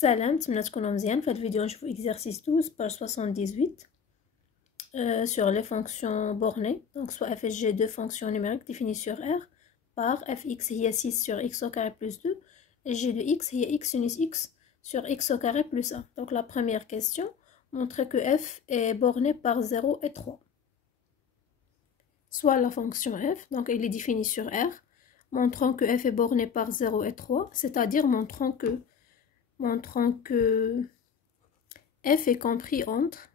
Salam, نتمنى تكونوا مزيان. في هذا الفيديو نشوفوا exercice 12 page 78 sur les fonctions bornées. Donc soit f et g, deux fonctions numériques définies sur R par fx هي 6 sur x au carré plus 2 et g de x هي x sinus x sur x au carré plus 1. Donc la première question montre que f est borné par 0 et 3. Soit la fonction f, donc elle est définie sur R, montrant que f est borné par 0 et 3, c'est-à-dire montrant que f est compris entre,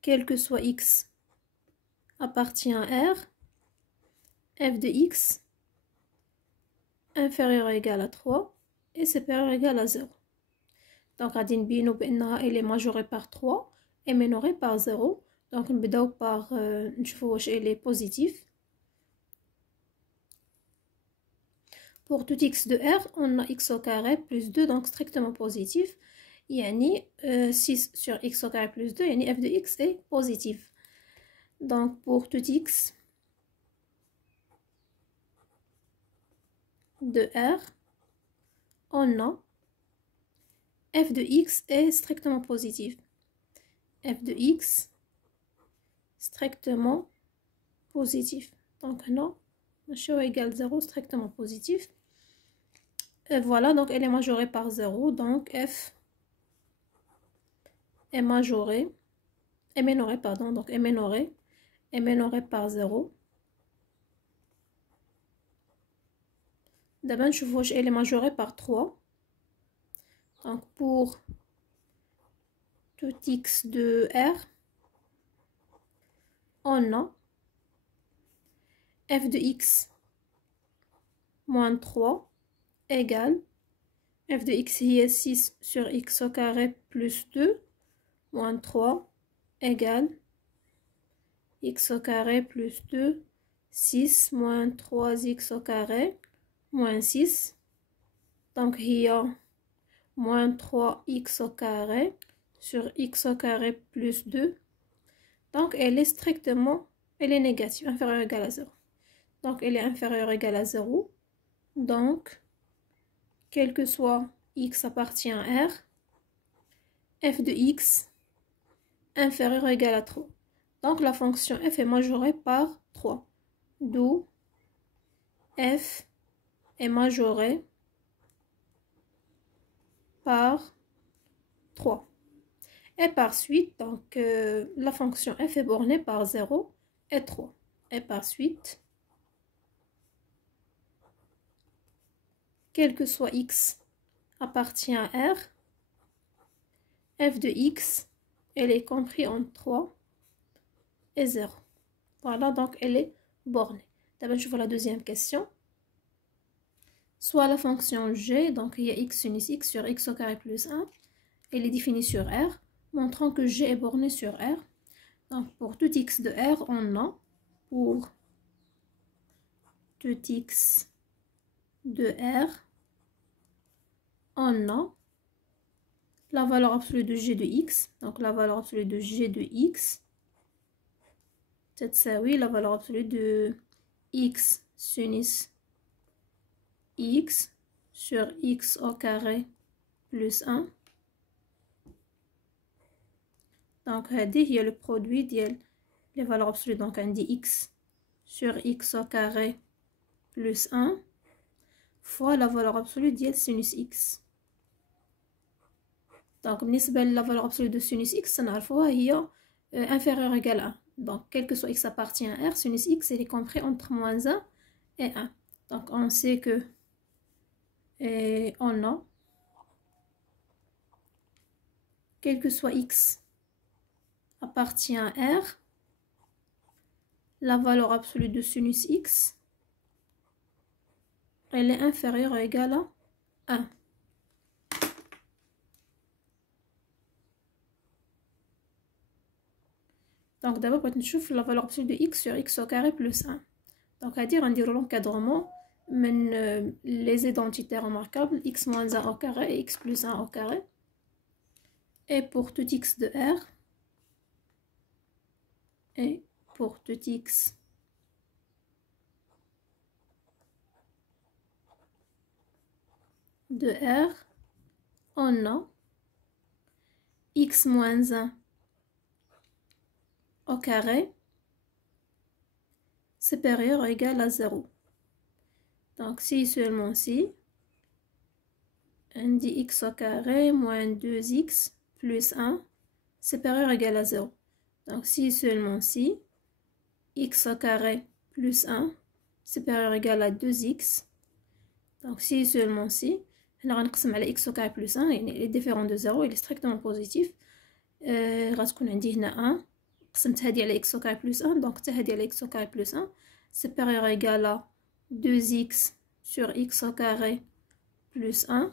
quel que soit x appartient à R, f de x inférieur ou égal à 3 et supérieur ou égal à 0. Donc غادي نبينو بأنها elle est majorée par 3 et minorée par 0. Donc نبداو par نشوفو واش elle est positive. Pour tout x de R, on a x au carré plus 2, donc strictement positif. Yani 6 sur x au carré plus 2, yani f de x est positif. Donc pour tout x de R, on a f de x est strictement positif. F de x strictement positif. Donc non, machin égale 0, strictement positif. Et voilà, donc elle est majorée par 0, donc f est majorée, est minorée, pardon, donc est minorée par 0. D'abord, je vois qu'elle est majorée par 3. Donc pour tout x de R, on a f de x moins 3 égale f de x est 6 sur x au carré plus 2 moins 3 égale x au carré plus 2, 6 moins 3x au carré moins 6. Donc il y a moins 3x au carré sur x au carré plus 2. Donc elle est strictement, elle est négative, inférieure ou égale à 0. Donc elle est inférieure ou égale à 0. Donc quel que soit x appartient à R, f de x inférieur ou égal à 3. Donc la fonction f est majorée par 3. D'où f est majorée par 3. Et par suite, donc la fonction f est bornée par 0 et 3. Et par suite, quel que soit x appartient à R, f de x, elle est comprise entre 3 et 0. Voilà, donc elle est bornée. D'abord, je vois la deuxième question. Soit la fonction g, donc il y a x sinus x sur x au carré plus 1, elle est définie sur R, montrant que g est borné sur R. Donc pour tout x de R, on a, pour tout x de R, on a la valeur absolue de g de x, donc la valeur absolue de g de x, تساوي la valeur absolue de x sinus x sur x au carré plus 1. Donc هذه هي le produit ديال les valeurs absolues, donc on dit x sur x au carré plus 1 fois la valeur absolue ديال sinus x. Donc بالنسبة la valeur absolue de sinus x نعرفوها هي inférieure ou égale à 1. Donc quel que soit x appartient à R, sinus x il est compris entre moins 1 et 1. Donc on sait que on a, quel que soit x appartient à R, la valeur absolue de sinus x, elle est inférieure ou égale à 1. Donc d'abord, on va la valeur absolue de x sur x au carré plus 1. Donc à dire, on dirait l'encadrement, mais les identités remarquables, x moins 1 au carré et x plus 1 au carré. Et pour tout x de R, et pour tout x de R, on a x moins 1 au carré supérieur ou égal à 0. Donc, si seulement si, on dit x au carré moins 2x plus 1 supérieur ou égal à 0. Donc, si seulement si, x au carré plus 1 supérieur ou égal à 2x. Donc, si seulement si, on va نقسم x au carré plus 1, il est différent de 0, il est strictement positif. غتكون عندي هنا 1 قسمت هادي على x au carré plus 1, donc حتى هادي على x au carré plus 1 supérieur ou égal à 2x sur x au carré plus 1.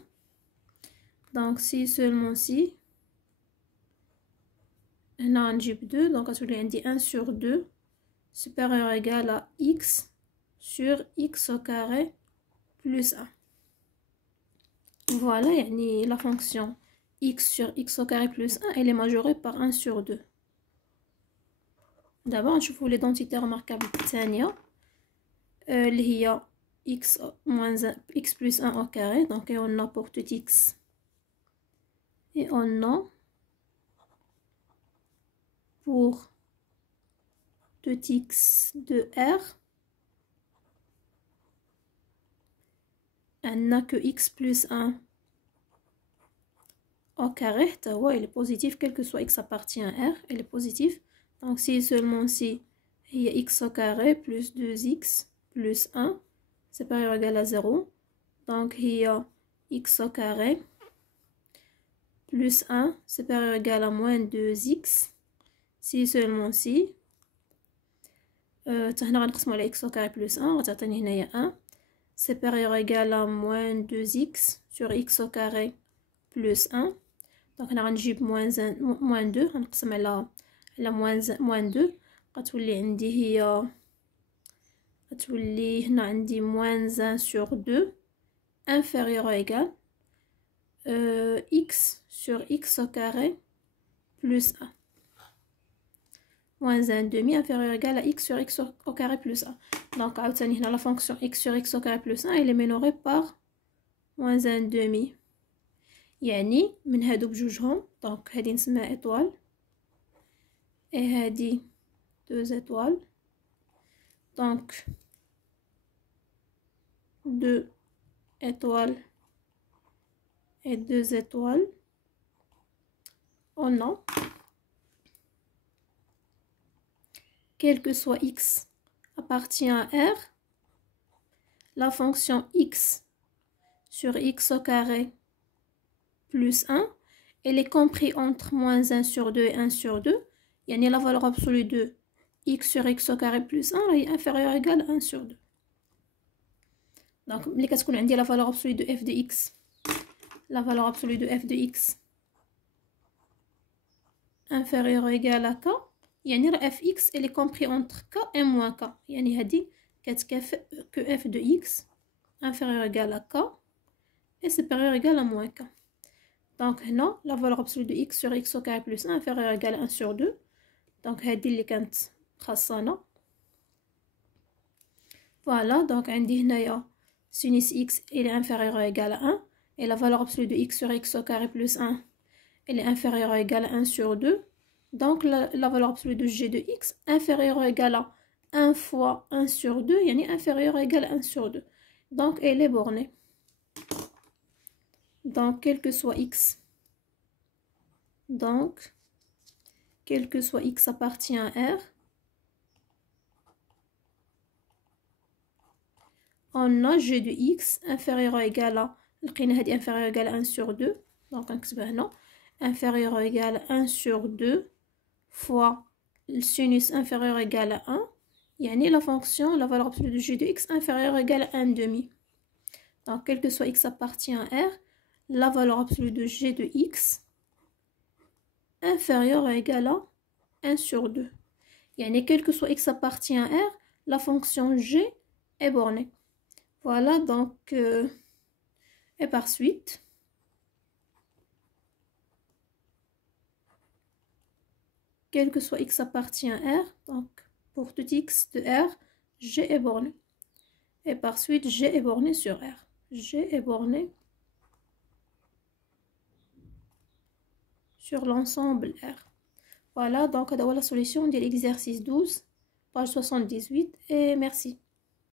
Donc, si seulement si, هنا نجيب 2, donc غتولي عندي 1 sur 2 supérieur ou égal à x sur x au carré plus 1. Voilà, يعني la fonction x sur x au carré plus 1, elle est majorée par 1 sur 2. D'abord, نشوفوا l'identité remarquable الثانية اللي هي x moins 1, x plus 1 au carré. Donc, et on a pour tout x. Et on a pour tout x de R, on n'a que x plus 1 au carré. Il est positif, quel que soit x appartient à R, il est positif. Donc, si seulement si il y a x au carré plus 2x plus 1 supérieur ou égal à 0. Donc, il y a x au carré plus 1 supérieur ou égal à moins 2x. Si seulement si هنا غنقسمو على x au carré plus 1 غتعطيني هنايا 1 supérieur ou égal à moins 2x sur x au carré plus 1. Donc هنا غنجيب moins 2 غنقسم على moins 2 غتولي عندي هي غتولي هنا عندي moins 1 sur 2 inférieur ou égal x sur x au carré plus 1. Moins 1 demi inférieur ou égal à x sur x au carré plus 1. Donc عاوتاني هنا la fonction x sur x au carré plus 1 elle est minorée par moins 1 demi. يعني من هادو بجوجهم دونك هادي نسميها étoile et هادي 2 étoiles. Donc 2 étoiles et 2 étoiles, on a, quel que soit x appartient à R, la fonction x sur x au carré plus 1, elle est comprise entre moins 1 sur 2 et 1 sur 2. يعني la valeur absolue de x sur x au carré plus 1 est inférieure ou égale à 1 sur 2. Donc, ملي كتكون عندي la valeur absolue de f de x, la valeur absolue de f de x inférieure ou égale à k, يعني راه fx elle est comprise entre k et moins k. يعني هادي كتكافئ que f de x inférieure ou égale à k et supérieure ou égale à moins k. Donc هنا la valeur absolue de x sur x au carré plus 1 inférieure ou égale à 1 sur 2. Donc هادي اللي كانت خاصنا. Voilà, donc عندي هنايا sinus x il est inférieur ou égal à 1 et la valeur absolue de x sur x au carré plus 1 elle est inférieure ou égale à 1 sur 2. Donc la valeur absolue de g de x inférieure ou égale à 1 fois 1 sur 2 يعني inférieure ou égale à 1 sur 2. Donc elle est bornée. Donc quel que soit x, donc quel que soit x appartient à R, on a g de x inférieur ou égal à لقينا هادي inférieur ou égal à 1 sur 2. Donc نكتبها هنا inférieur ou égal à 1 sur 2 fois le sinus inférieur ou égal à 1 يعني la fonction la valeur absolue de g de x inférieur ou égal à 1 demi. Donc quel que soit x appartient à R, la valeur absolue de g de x inférieur ou égal à 1 sur 2. يعني quel que soit x appartient à R, la fonction g est bornée. Voilà, donc et par suite quel que soit x appartient à R, donc pour tout x de R, g est borné. Et par suite, g est borné sur R. G est borné sur l'ensemble R. Voilà, donc هذا هو la solution de l'exercice 12 page 78 et merci.